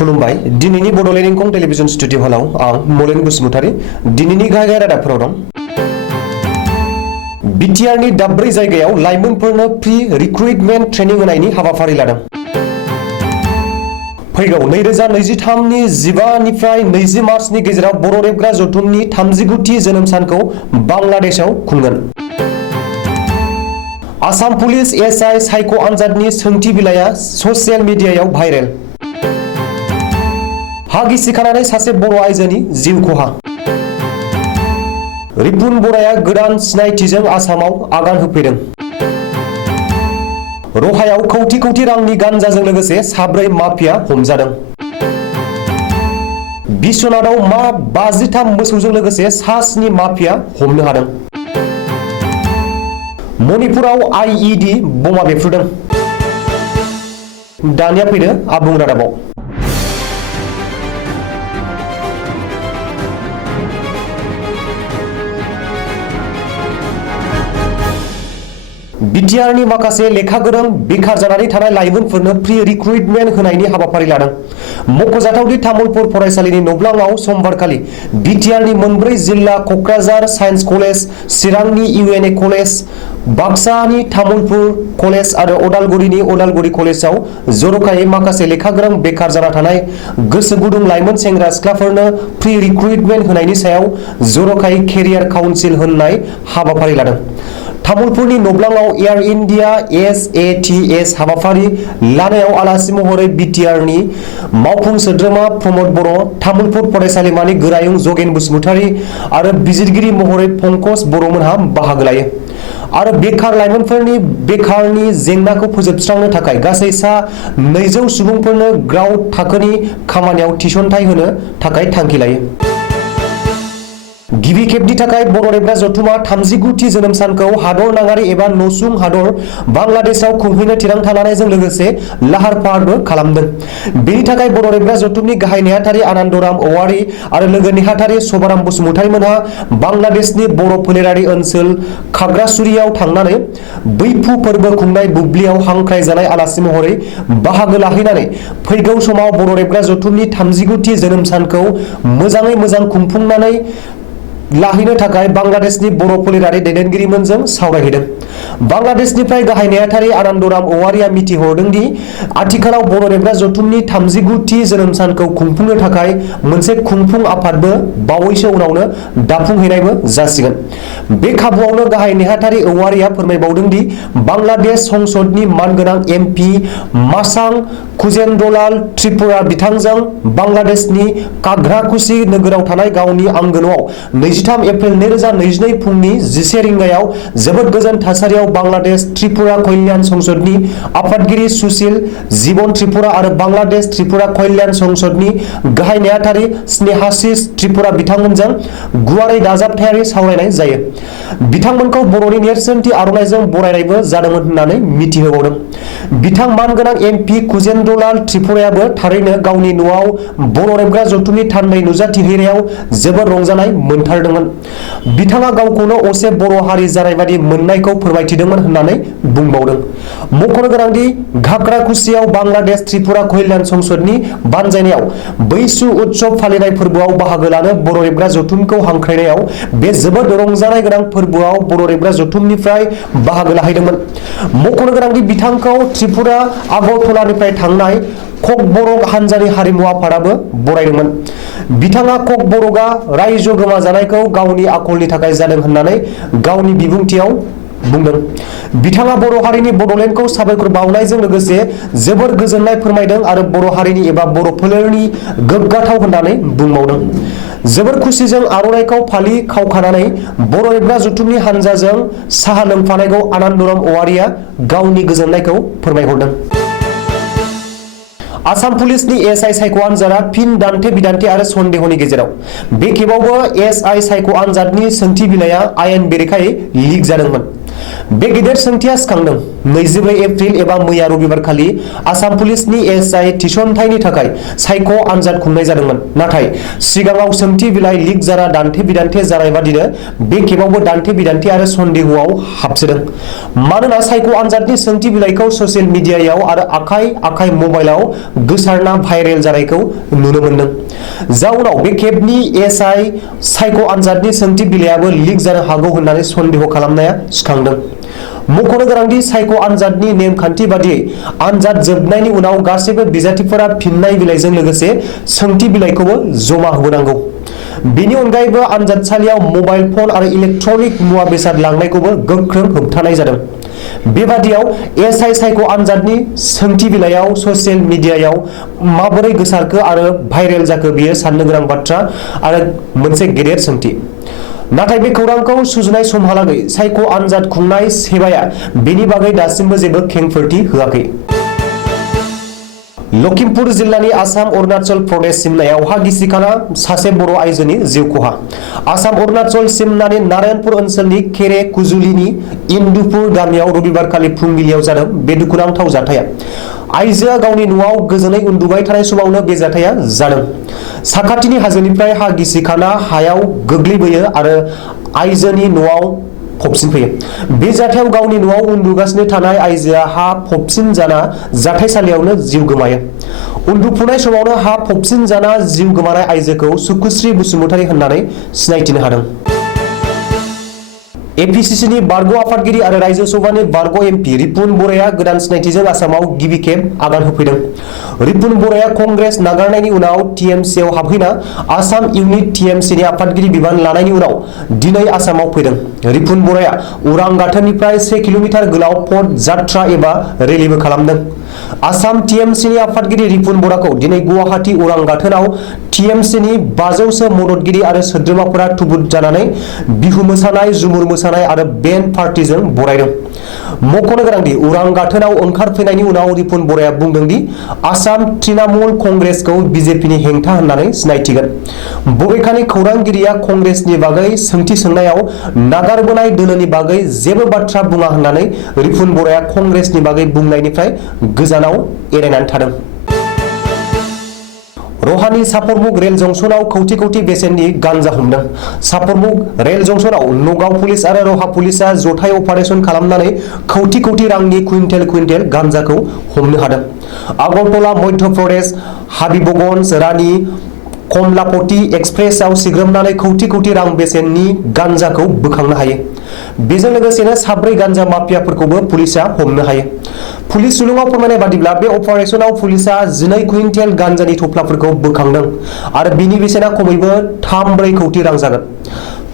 खुलुमबाय दिनैनि Bodoland इंखं television studio हलाव आं मलेन बसुमतारी दिनैनि गाहाय रादाबफोराव दं। बिटिआरनि दाब्रै जायगायाव लाइमोनफोरनो फ्रि रिक्रुटमेन्ट ट्रेनिं होनायनि हाबाफारि लादों। फैगौ 2023 नि 15 निफ्राय 20 मार्चनि गेजेराव बर' रेबग्रा जथुमनि 39थि जोनोम सानखौ बांलादेशआव खुंगोन। आसाम पुलिस एसआइ सायख' आनजादनि सोंथि बिलाइया ससियेल मिडियायाव भाइरेल। हा गिसिखानानै सासे बर' आइजोनि जिउ खहा। रिपुन बराया गोदान सिनायथिजों आसामाव आगान होफैदों। रहायाव कौटि कौटि रांनि गान्जाजों लोगोसे 4 माफिया हमजादों। बिश्वनाथआव मा 53 मोसौजों लोगोसे 7 माफिया हमनो हादों। मणिपुराव आईईडी बमा बेफ्रुदों। दानिया फैदो आबुं रादाबाव। बिटिआरनि माखासे लेखा गोरों बेखार जानानै थानाय लाइमोनफोरनो फ्रि रिक्रुटमेन्ट होनायनि हाबाफारि लादों। मख'जाथावदि तामुलपुर फरायसालिनि नब्लाङाव समबारखालि बिटिआरनि मोनब्रै जिल्ला क'क्राझार साइन्स कलेज, चिरांनि इउएनए कलेज, बाक्सानि तामुलपुर कलेज आरो अदालगुरिनि अदालगुरि कलेजाव जर'खायै माखासे लेखा गोरों बेखार जाना थानाय गोसो गुदुं लाइमोन सेंग्रा सिख्लाफोरनो फ्रि रिक्रुटमेन्ट होनायनि सायाव जर'खायै केरियार काउन्सिल होननाय हाबाफारि लादों। तामुलपुरनि नब्लाङाव एयार इन्डिया एसएटीएस हाबाफारि लानायाव आलासि महरै बिटिआरनि मावफुं सोद्रोमा प्रमद बर', तामुलपुर फरायसालिमानि गोरायुं जगेन बसुमतारी आरो बिजिरगिरि महरै पंकज बर'मोनहा बाहागो लायो। आरो बेखार लाइमोनफोरनि बेखारनि जेंनाखौ फोजोबस्रांनो थाखाय गासै सा 200 सुबुंफोरनो ग्राउन्ड थाखोनि खामानियाव थिसनथाइ होनो थाखाय थांखि लायो। गिबि खेबनि थाखाय बर' रेबग्रा जथुमा 39थि जोनोम सानखौ हादर नाङारि एबा नसुं हादर बांलादेशआव खुंहैनो थिरांथा लानायजों लोगोसे लाहार फाहारबो खालामदों। बेनि थाखाय बर' रेबग्रा जथुमनि गाहाय नेहाथारि आनन्दराम औवारी आरो लोगो नेहाथारि सभाराम बसुमतारीमोनहा बांलादेशनि बर' फोलेरारि ओनसोल खाग्रासुरियाव थांनानै बैफु फोरबो खुंनाय बुब्लियाव हांख्रायजानाय आलासि महरै बाहागो लाहैनानै फैगौ समाव बर' रेबग्रा जथुमनि 39थि जोनोम सानखौ मोजाङै मोजां खुंफुंनानै लाहैनो थाखाय बांलादेशनि बर' फोलेरारि दैदेनगिरिमोनजों सावरायहैदों। बांलादेशनिफ्राय गाहाय नेहाथारि आनन्दराम औवारीया मिथिहरदों दि आथिखालाव बर' रेबग्रा जथुमनि 39थि जोनोम सानखौ खुंफुंनो थाखाय मोनसे खुंफुं आफादबो बावैसो उनावनो दाफुंहैनायबो जासिगोन। बे खाबुआवनो गाहाय नेहाथारि औवारीया फोरमायबावदों दि बांलादेश संसदनि मानगोनां एमपि मासां खुजेन्द्रलाल त्रिपुरा बिथांजों बांलादेशनि काग्राकुसि नोगोराव थानाय गावनि आंगो न'आव 23 एप्रिल 2022 फुंनि 11 रिंगायाव जोबोद गोजोन थासारियाव बांलादेश त्रिपुरा कल्याण संसदनि आफादगिरि सुशील जीवन त्रिपुरा आरो बांलादेश त्रिपुरा कल्याण संसदनि गाहाय नेहाथारि स्नेहाशिष त्रिपुरा बिथांमोनजों गुवारै दाजाबथायारि सावरायनाय जायो। बिथांमोनखौ बर'नि नेरसोनथि आर'नाइजों बरायनायबो जादोंमोन होननानै मिथिहोबावदों। बिथां मानगोनां एमपि खुजेन्द्रलाल त्रिपुरायाबो थारैनो गावनि न'आव बर' रेबग्रा जथुमनि थान्दै नुजाथिहैनायाव जोबोद रंजानाय मोनथारदोंमोन। बिथाङा गावखौनो असे बर' हारि जानाय बादि मोननायखौ फोरमायथिदोंमोन होननानै बुंबावदों। मख'नो गोनांदि घाग्राकुसियाव बांलादेश त्रिपुरा कल्याण संसदनि बानजायनायाव बैसु उत्सव फालिनाय फोरबोआव बाहागो लानो बर' रेबग्रा जथुमखौ हांख्रायनायाव बे जोबोद रंजानाय गोनां फोरबोआव बर' रेबग्रा जथुमनिफ्राय बाहागो लाहैदोंमोन। मख'नो गोनांदि बिथांखौ त्रिपुरा आगरतलानिफ्राय थांनाय ककबरक हानजानि हारिमु आफादाबो बरायदोंमोन। बिथाङा ककबरकआ रायजो गोमाजानायखौ गावनि आखलनि थाखाय जादों होननानै गावनि बिबुंथियाव बुंदों। बिथाङा बर' हारिनि बड'लेण्डखौ साबायखर बावनायजों लोगोसे जोबोर गोजोननाय फोरमायदों आरो बर' हारिनि एबा बर' फोलेरनि गोग्गाथाव होननानै बुंबावदों। जोबोर खुसिजों आर'नाइखौ फालि खावखानानै बर' रेबग्रा जथुमनि हानजाजों साहा लोंफानायखौ आनन्दराम औवारीया गावनि गोजोननायखौ फोरमायहरदों। आसाम पुलिसनि एसआइ सायख' आनजादा फिन दान्थे बिदान्थे आरो सन्देहनि गेजेराव। बे खेबावबो एसआइ सायख' आनजादनि सोंथि बिलाइया आयेन बेरेखायै लिक जादोंमोन। बे गिदिर सोंथिया सिखांदों 24 एप्रिल एबा मैया रबिबार खालि आसाम पुलिसनि एएसआइ थिसनथायनि थाखाय सायख' आनजाद खुंनाय जादोंमोन। नाथाय सिगाङाव सोंथि बिलाइ लिक जाना दान्थे बिदान्थे जानाय बादिनो बे खेबावबो दान्थे बिदान्थे आरो सन्देहआव हाबसोदों। मानोना सायख' आनजादनि सोंथि बिलाइखौ ससियेल मिडियायाव आरो आखाइ आखाइ मबाइलाव गोसारना भाइरेल जानायखौ नुनो मोन्दों। जाउनाव बे खेबनि एएसआइ सायख' आनजादनि सोंथि बिलाइयाबो लिक जानो हागौ होननानै सन्देह खालामनाया सिखांदों। मख'नो गोनांदि सायख' आनजादनि नेमखान्थि बादियै आनजाद जोबनायनि उनाव गासैबो बिजाथिफोरा फिननाय बिलाइजों लोगोसे सोंथि बिलाइखौबो जमा होबोनांगौ। बेनि अनगायैबो आनजादसालियाव मबाइल फन आरो इलेक्ट्रनिक मुवा बेसाद लांनायखौबो गोख्रों होबथानाय जादों। बेबादियाव एएसआइ सायख' आनजादनि सोंथि बिलाइयाव ससियेल मिडियायाव माबोरै गोसारखो आरो भाइरेल जाखो बेयो साननो गोनां बाथ्रा आरो मोनसे गेदेर सोंथि। नाथाय बे खौरांखौ सुजुनाय समहालागै सायख' आनजाद खुंनाय सेबाया बेनि बागै दासिमबो जेबो खेंफोरथि होआखै। लखिमपुर जिल्लानि आसाम अरुणाचल प्रदेश सिमनायाव हा गिसिखाना सासे बर' आइजोनि जिउ खहा। आसाम अरुणाचल सिमनानि नारायणपुर ओनसोलनि खेरे कुजुलिनि इन्दुपुर गामियाव रबिबारखालि फुंबिलियाव जादों बे दुखुनांथाव जाथाया। आइजोआ गावनि न'आव गोजोनै उन्दुबाय थानाय समावनो बे जाथाया जादों। साखाथिनि हाजोनिफ्राय हा गिसिखाना हायाव गोग्लैबोयो आरो आइजोनि न'आव फबसिनफैयो। बे जाथायाव गावनि न'आव उन्दुगासिनो थानाय आइजोआ हा फबसिन जाना जाथायसालियावनो जिउ गोमायो। उन्दुफुनाय समावनो हा फबसिन जाना जिउ गोमानाय आइजोखौ सुकुश्री बसुमतारी होननानै सिनायथिनो हादों। एपिसिसिनि बारग' आफादगिरि आरो रायजो सभानि बारग' एमपि रिपुन बराया गोदान सिनायथिजों आसामाव गिबि खेब आगान होफैदों। रिपुन बराया कंग्रेस नागारनायनि उनाव टिएमसिआव हाबहैना आसाम इउनिट टिएमसिनि आफादगिरि बिबान लानायनि उनाव दिनै आसामाव फैदों। रिपुन बराया उरां गाथोननिफ्राय 1 किल'मिटार गोलाव पद जात्रा एबा रेलिबो खालामदों। आसाम टिएमसिनि आफादगिरि रिपुन बराखौ दिनै गुवाहाटी उरां गाथोनाव टिएमसिनि 500सो मददगिरि आरो सोद्रोमाफोरा थुबुर जानानै बिहु मोसानाय, झुमुर मोसानाय आरो बेन्ड पार्टीजों बरायदों। मख'नो गोनांदि उरां गाथोनाव ओंखारफैनायनि उनाव रिपुन बराया बुंदों दि आसाम तृणमूल कंग्रेसखौ बिजेपिनि हेंथा होननानै सिनायथिगोन। बबेखानि खौरांगिरिया कंग्रेसनि बागै सोंथि सोंनायाव नागारबोनाय दोलोनि बागै जेबो बाथ्रा बुङा होननानै रिपुन बराया कंग्रेसनि बागै बुंनायनिफ्राय गोजानाव एरायनानै थादों। रहानि सापरमुग रेल जंक्शनाव कौटि कौटि बेसेननि गान्जा हमदों। सापरमुग रेल जंक्शनाव नगाव पुलिस आरो रहा पुलिसआ जथाय अपारेशन खालामनानै कौटि कौटि रांनि कुइन्टेल गान्जाखौ हमनो हादों। आगरतला मध्य प्रदेश हाबिबगन्ज रानि कमलापति एक्सप्रेसआव सिग्रोमनानै कौटि कौटि रां बेसेननि गान्जाखौ बोखांनो हायो। बेजों लोगोसेनो साब्रै गान्जा माफियाफोरखौबो पुलिसआ हमनो हायो। पुलिस सुलुङाव फोरमायनाय बादिब्ला बे अपारेशनाव पुलिसआ 12 कुइन्टेल गान्जानि थफ्लाफोरखौ बोखांदों आरो बिनि बेसेना खमैबो 3-4 कौटि रां जागोन।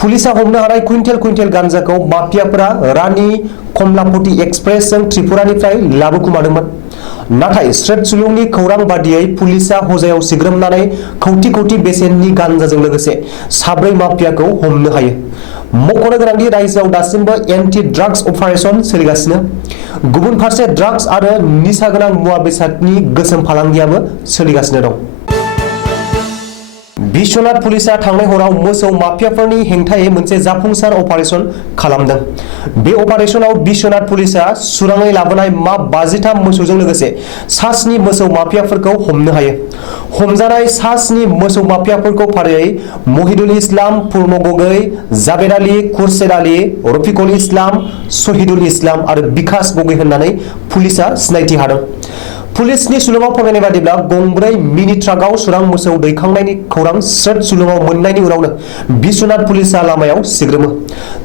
पुलिसआ हमनो हानाय कुइन्टेल गान्जाखौ माफियाफोरा रानि कमलापति एक्सप्रेसजों त्रिपुरानिफ्राय लाबोखुमादोंमोन। नाथाय स्ट्रेट सुलुंनि खौरां बादियै पुलिसआ हजायाव सिग्रोमनानै कौटि बेसेननि गान्जाजों लोगोसे साब्रै माफियाखौ हमनो हायो। मख'नो गोनांदि रायजोआव दासिमबो एन्टि ड्राग्स अपारेशन सोलिगासिनो। गुबुन फारसे ड्राग्स आरो निसा गोनां मुवा बेसादनि गोसोम फालांगियाबो सोलिगासिनो दं। बिश्वनाथ पुलिसआ थांनाय हराव मोसौ माफियाफोरनि हेंथायै मोनसे जाफुंसार अपारेशन खालामदों। बे अपारेशनाव बिश्वनाथ पुलिसआ सुराङै लाबोनाय मा 53 मोसौजों लोगोसे 7 मोसौ माफियाफोरखौ हमनो हायो। हमजानाय 7 मोसौ माफियाफोरखौ फारियै महिदुल इस्लाम, पूर्ण गगৈ, जावेद आली, खुर्शेद आली, रफिकुल इस्लाम, शहीदुल इस्लाम आरो बिकास गगৈ होननानै पुलिसआ सिनायथि हादों। पुलिसनि सुलुङाव फोरमायनाय बादिब्ला गंब्रै मिनि ट्राकआव सुरां मोसौ दैखांनायनि खौरां स्रेट सुलुङाव मोननायनि उनावनो बिश्वनाथ पुलिसआ लामायाव सिग्रोमो।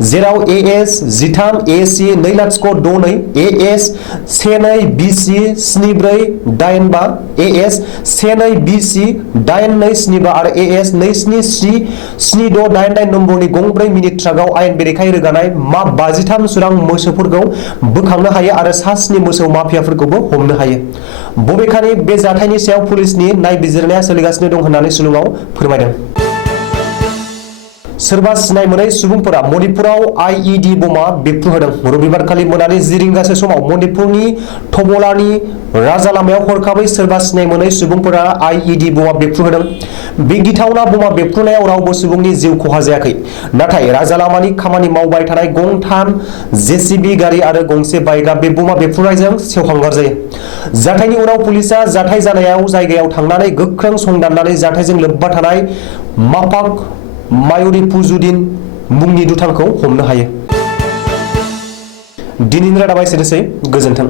जेराव एएस 13 एसि 2062 एएस 12 बिसि 7485 एएस 12 बिसि 8275 आरो एएस 277688 नम्बरनि गंब्रै मिनि ट्राकआव आयेन बेरेखायै रोगानाय मा 53 सुरां मोसौफोरखौ बोखांनो हायो आरो 7 मोसौ माफियाफोरखौबो हमनो हायो। बबेखानि बे जाथायनि सायाव पुलिसनि नायबिजिरनाया सोलिगासिनो दं होननानै सुलुङाव फोरमायदों। सोरबा सिनाय मोनै सुबुंफोरा मणिपुराव आईईडी बमा बेफ्रुहोदों। रबिबारखालि मोनानि 10 रिंगासो समाव मणिपुरनि थबलानि राजा लामायाव हरखाबै सोरबा सिनाय मोनै सुबुंफोरा आईईडी बमा बेफ्रुहोदों। बे गिथावना बमा बेफ्रुनायाव रावबो सुबुंनि जिउ खहा जायाखै, नाथाय राजा लामानि खामानि मावबाय थानाय गंथाम जेसीबी गारि आरो गंसे बाइकआ बे बमा बेफ्रुनायजों सेवहांगार जायो। जाथायनि उनाव पुलिसआ जाथाय जानायाव जायगायाव थांनानै गोख्रों संदाननानै जाथायजों लोब्बा थानाय मापाक मायुरिपुजुदिन मुंनि दुथांखौ हमनो हायो। दिनैनि रादाबा एसेनोसै। गोजोन्थों।